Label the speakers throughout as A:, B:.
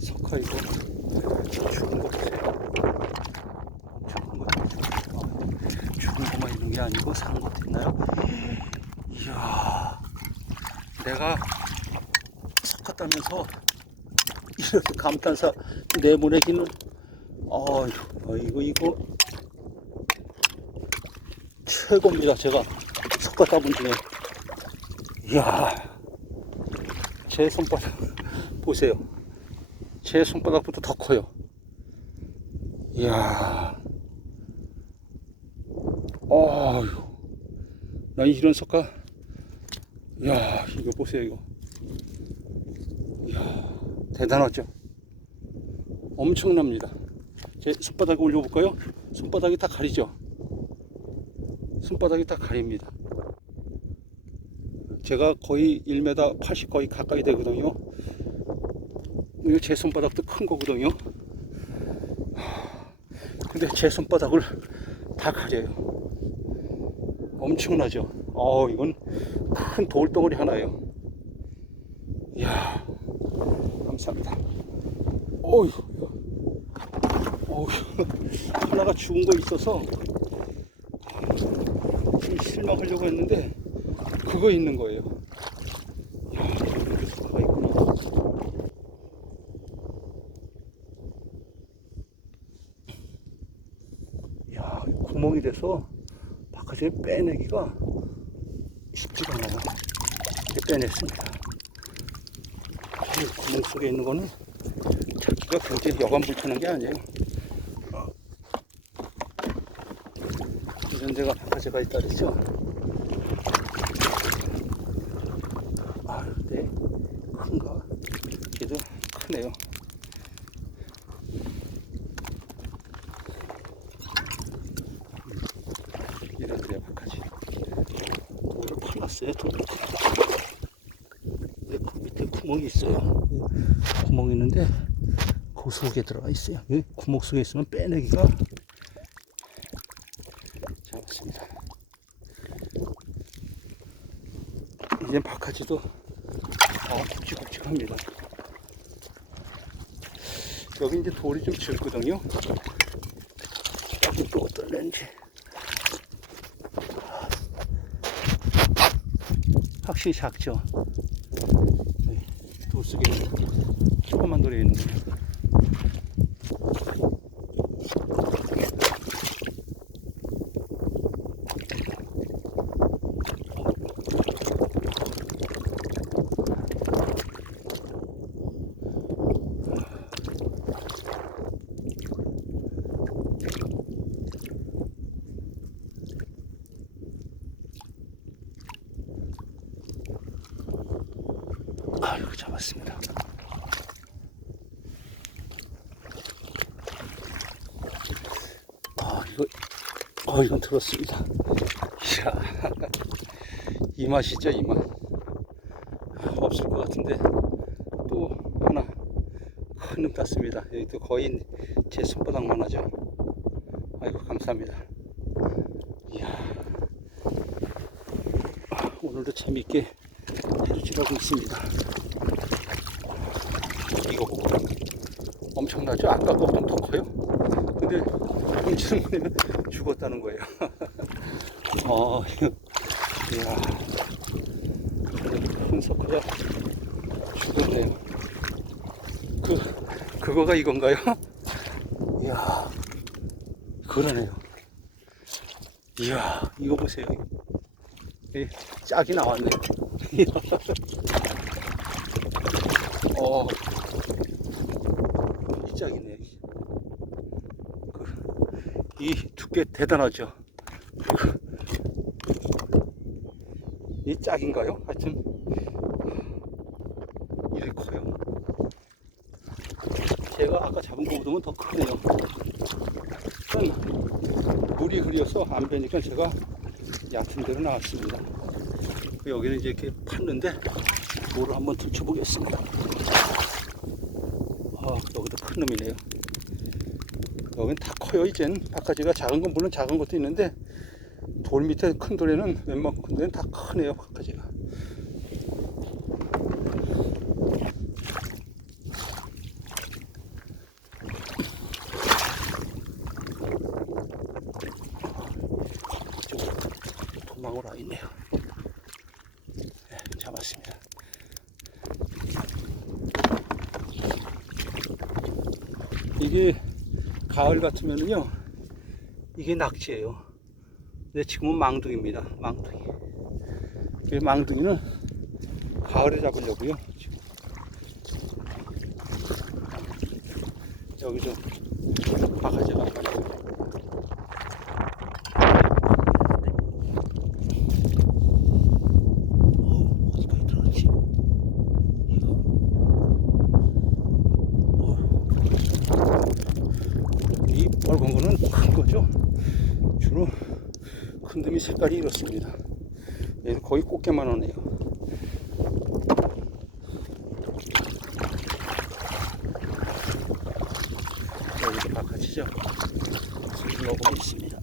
A: 석화 이거 죽은 거 보세요. 죽은 거만 있는 게 아니고 사는 것도 있나요? 이야, 내가 석화 따면서 이렇게 감탄사 내보내 기는 어휴, 이거 이거 최고입니다. 제가 석화 따본 중에 이야, 제 손바닥 보세요. 제 손바닥보다 더 커요. 이야, 어휴, 나 이런 석화, 이야, 이거 보세요, 이거. 이야, 대단하죠? 엄청납니다. 제 손바닥 올려볼까요? 손바닥이 다 가리죠? 손바닥이 다 가립니다. 제가 거의 1m 80 거의 가까이 되거든요. 이거 제 손바닥도 큰 거거든요. 근데 제 손바닥을 다 가려요. 엄청나죠? 어, 이건 큰 돌덩어리 하나예요. 이야, 감사합니다. 어휴, 어휴, 하나가 죽은 거 있어서 좀 실망하려고 했는데 그거 있는 거예요. 야, 이렇게 수가 있구나. 야, 구멍이 돼서 바깥에 빼내기가 쉽지가 않아요. 이렇게 빼냈습니다. 이 구멍 속에 있는 거는 찾기가 굉장히 여간 불편한 게 아니에요. 이런 데가 바깥에 가 있다 그랬죠? 아, 근데 큰가? 얘도 크네요. 이런 바깥이. 돌을 팔랐어요. 근데 그 밑에 구멍이 있어요. 구멍이 있는데 그 속에 들어가 있어요. 이 구멍 속에 있으면 빼내기가 잡았습니다. 이제 바카지도 아, 굵직굵직합니다. 여기 이제 돌이 좀 질거든요. 여기 또 어떤 렌지. 확실히 작죠. 네, 돌 속에 조그만 돌에 있는 거예요. 아유 잡았습니다. 아 이거 어 이건 들었습니다. 이야 이 맛이죠 이 맛. 없을 것 같은데 또 하나 큰 놈 땄습니다. 여기도 거의 제 손바닥만 하죠. 아이고 감사합니다. 이야 아, 오늘도 재밌게 해루질하고 있습니다. 이거 보고 엄청나죠? 아까 거보다 더 커요. 근데 훔치는 거면 죽었다는 거예요. 어, 이야, 큰 석화가 죽었네요. 그, 그거가 이건가요? 이야, 그러네요. 이야, 이거 보세요. 이 짝이 나왔네. 어, 이 짝이네. 그, 이 두께 대단하죠. 그, 이 짝인가요? 하여튼 이렇게 커요. 제가 아까 잡은 거보다는 더 크네요. 물이 흐려서 안 배니까 제가 얕은 데로 나왔습니다. 여기는 이제 이렇게 팠는데 돌을 한번 들춰보겠습니다. 큰 놈이네요. 여긴 다 커요, 이젠. 아까 제가 작은 건 물론 작은 것도 있는데, 돌 밑에 큰 돌에는 웬만큼 큰 돌에는 다 크네요, 아까 제가. 도망을 와 있네요. 이게 가을 같으면은요, 이게 낙지예요. 근데 지금은 망둥입니다. 망둥이. 이 망둥이는 가을에 잡으려고요. 지금. 여기서 바가지가 어, 어디까지 들어갔지? 이거. 어. 이 빨간 거는 큰 거죠. 주로 큰 놈이 색깔이 이렇습니다. 얘는 거의 꽃게만 하네요. 여기도 바깥이죠. 술 넣고 있습니다.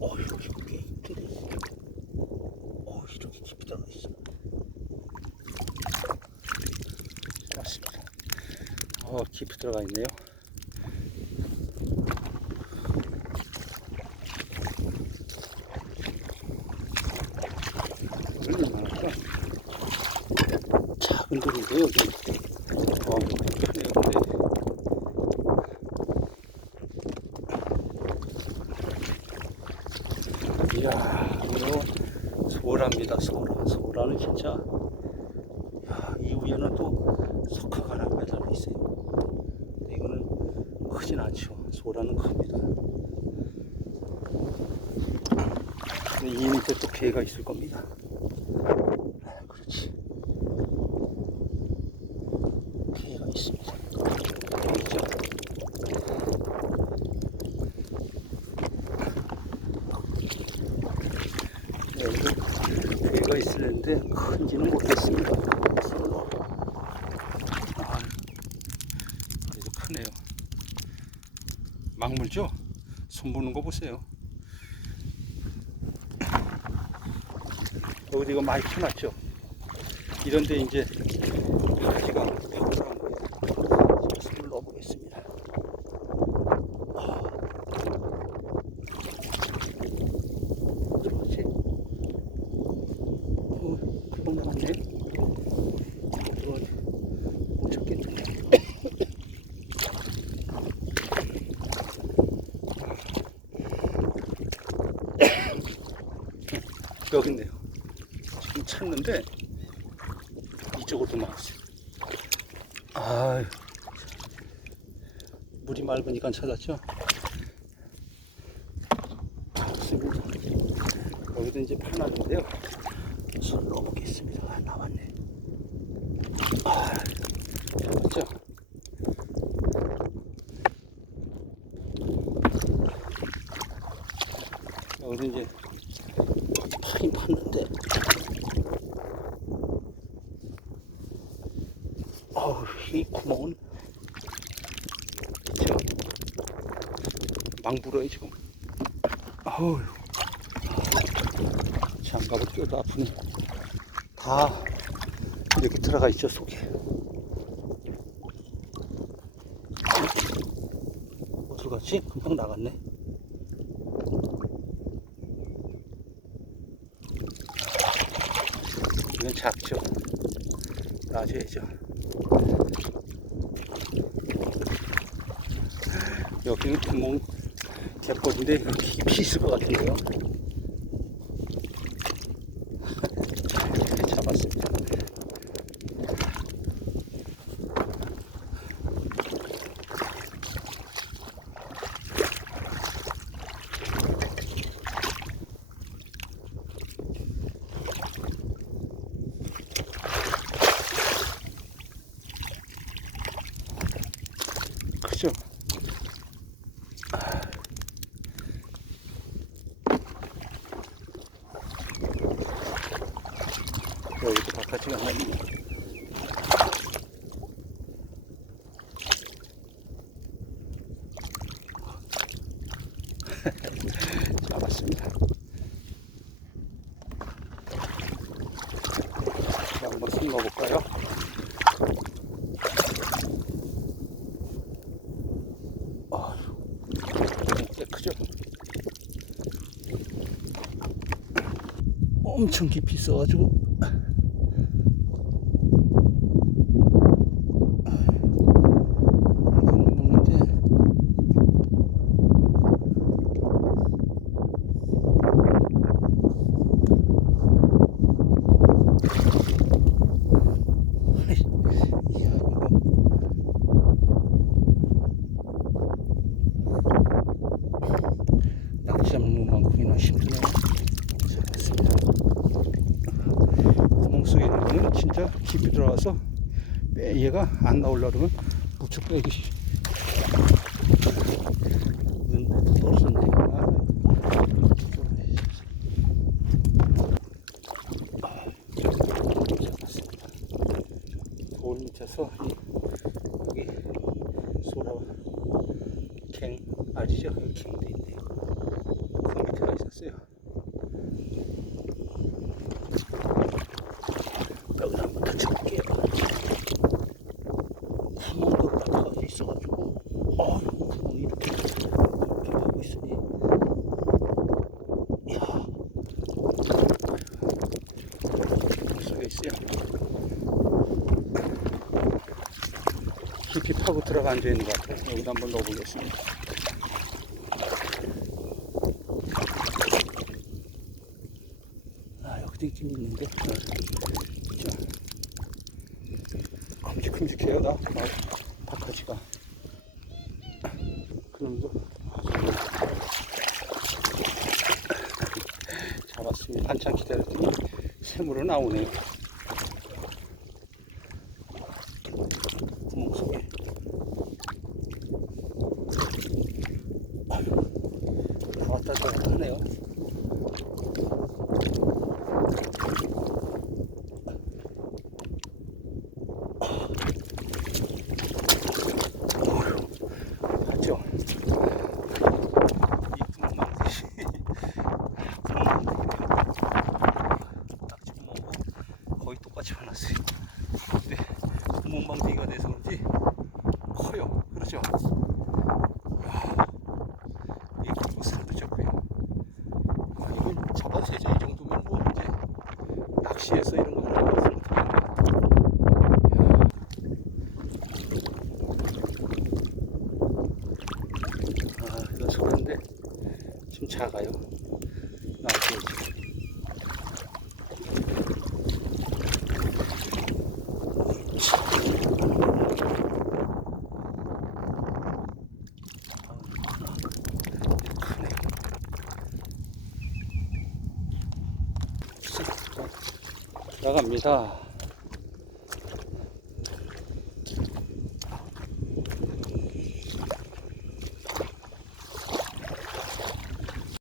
A: 어, 있어. 어, 이렇게 깊이 들어가 있어. 맞습니다. 어, 깊이 들어가 있네요. 얼마나 커? 작은 돌인데 여기. 어, 크네요, 근데. 이야, 이거 소라입니다, 소라. 소라는 진짜, 야, 이 위에는 또 석화가 하나 매달려 있어요. 근데 이거는 크진 않죠. 소라는 큽니다. 근데 이 밑에 또 개가 있을 겁니다. 아, 그렇지. 개가 있습니다. 있죠? 여기도 있을는데 큰지는 모르겠습니다. 아, 그래도 크네요. 막물죠? 손 보는 거 보세요. 여기 이거 많이 펴놨죠? 이런데 이제 바가지가 밖으로 한 거예요. 지금 손을 넣어보겠습니다. 아. 들어가지? 어, 금방 나갔네. 들어가지. 못 찾겠네. 여기 있네요. 지금 찾는데 이쪽으로 도망갔어요. 아, 물이 맑으니까 찾았죠. 여기도 이제 파놨는데요. 손 넣어보겠습니다. 아, 나왔네. 아, 잡았죠. 여기도 이제 파긴 팠는데. 어우 이 구멍은 망불어요 지금. 어우 장갑을 껴도 아프네. 다 여기 들어가 있죠 속에. 어디 갔지? 금방 나갔네 작죠. 놔줘야죠. 여기는 구멍 개പ്പൊ인데 깊이 있을 것 같은데요. 여기도 바깥이 하나 있네. 잡았습니다. 자, 한번 숨 넣어볼까요? 꽤 크죠? 엄청 깊이 있어가지고 이거는 먹는데 이야 이거 낚시 잡는 것만큼이나 힘드네요. 잡았습니다. 구멍 속에 있는 거는 진짜 깊이 들어가서 빼 얘가 안 나오려 그러면 무척 빼기. 돌 밑에서 이- 여기 소라 갱 아시죠? 여기 갱도 있네요. 그 밑에가 있었어요. 여기다 한번 터쳐볼게요. 구멍도 있어가지고, 어, 이렇게, 이렇게 하고 있으니, 이야, 구멍 속에 있어요. 깊이 파고 들어가 앉아 있는 것 같아요. 여기다 한번 넣어보겠습니다. 아, 여기도 있긴 있는데. 자, 큼직큼직해요, 나. 아, 바카지가. 그놈도. 잡았습니다. 한참 기다렸더니 새물어 나오네요. 구멍 속에. 나왔다 들어갔다 하네요. 어휴, 봤죠? 이 구멍만 듯이 구멍만 딱지 구멍하고 거의 똑같이 화났어요. 근데 구멍망대기가 돼서 그런지 커요. 그렇죠? 야, 이게 그리고 살도 적고요. 아, 이건 잡아도 되죠. 이 정도면 뭐 이제 낚시해서 이런 거 하는 거 같으면 아, 이거 소리인데 좀 작아요. 놔둬야지. 크네요. 들어갑니다.